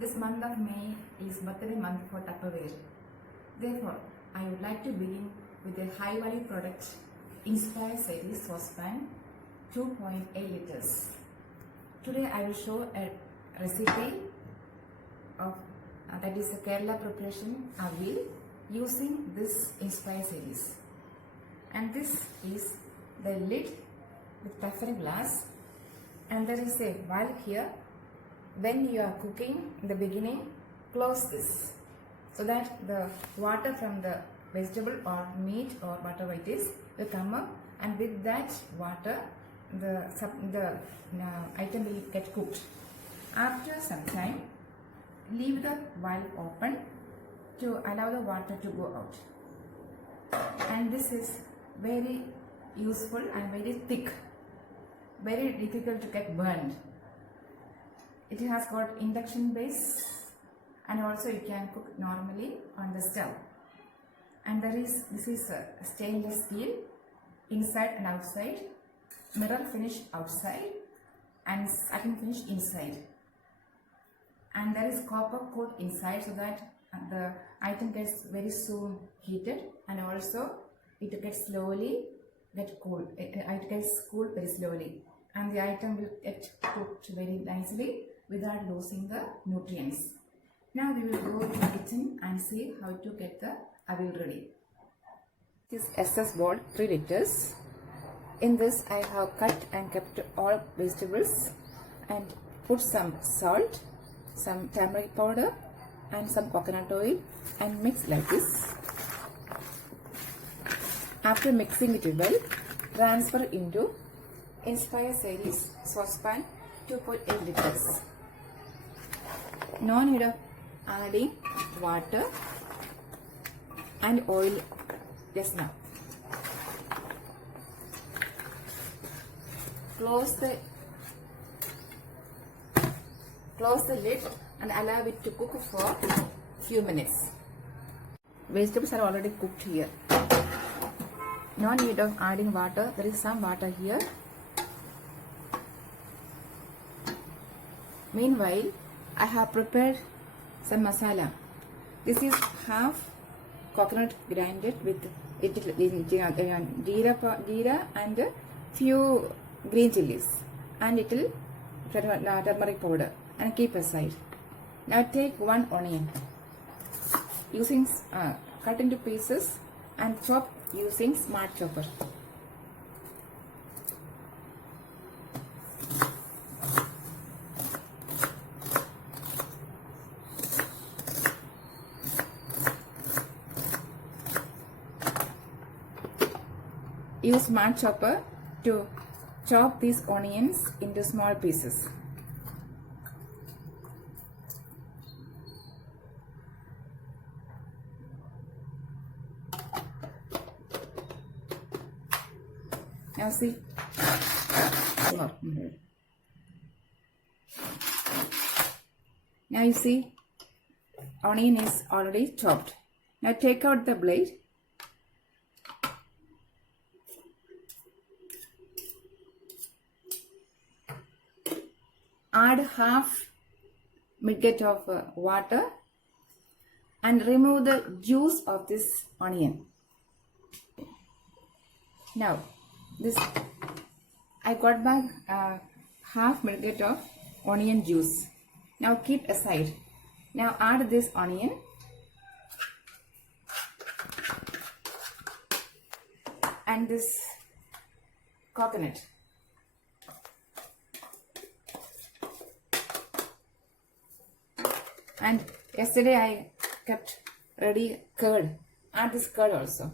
This month of May is birthday month for Tupperware. Therefore, I would like to begin with a high value product Inspire series saucepan 2.8 liters. Today I will show a recipe of that is a Kerala preparation Avial using this Inspire series. And this is the lid with Teflon glass, and there is a valve here. When you are cooking in the beginning, close this so that the water from the vegetable or meat or whatever it is will come up, and with that water the item will get cooked. After some time, leave the valve open to allow the water to go out. And this is very useful and very thick, very difficult to get burned. It has got induction base, and also you can cook normally on the stove. And this is a stainless steel inside and outside, mirror finish outside and satin finish inside. And there is copper coat inside so that the item gets very soon heated, and also it gets slowly cooled. It gets cooled very slowly, and the item will get cooked very nicely without losing the nutrients. Now we will go to the kitchen and see how to get the Avial ready. This SS bowl 3 liters. In this I have cut and kept all vegetables and put some salt, some turmeric powder and some coconut oil and mix like this. After mixing it well, transfer into Inspire series saucepan 2.8 liters. No need of adding water and oil just now. Close the lid and allow it to cook for few minutes. Vegetables are already cooked here. No need of adding water. There is some water here. Meanwhile, I have prepared some masala. This is half coconut grinded with jeera and few green chilies and little turmeric powder, and keep aside. Now take one onion using cut into pieces and chop using smart chopper. Use smart chopper to chop these onions into small pieces. Now see. Now you see, onion is already chopped. Now take out the blade. Add half midget of water and remove the juice of this onion. Now this I got back half midget of onion juice. Now keep aside. Now add this onion and this coconut. And yesterday I kept ready curd. Add this curd also.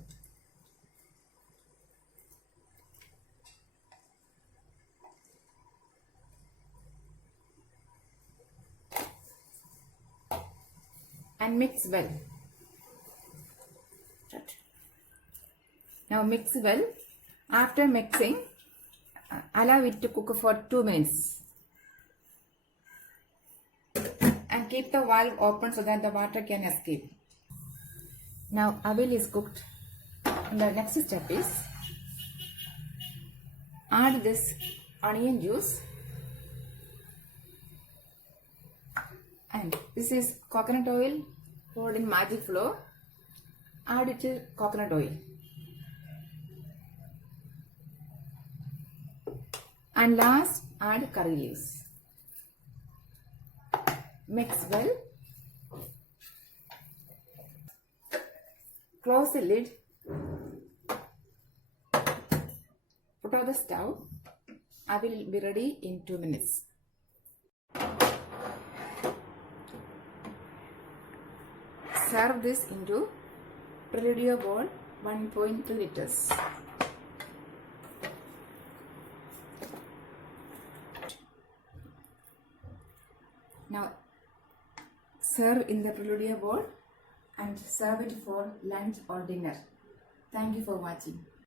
And mix well. Now mix well. After mixing, allow it to cook for 2 minutes. And keep the valve open so that the water can escape. Now Avial is cooked. And the next step is add this onion juice and This is coconut oil poured in magic flow. Add it to coconut oil. And last, add curry leaves. Mix well. Close the lid. Put off the stove. I will be ready in 2 minutes. Serve this into Preludio bowl 1.2 liters. Now serve in the Preludio bowl and serve it for lunch or dinner. Thank you for watching.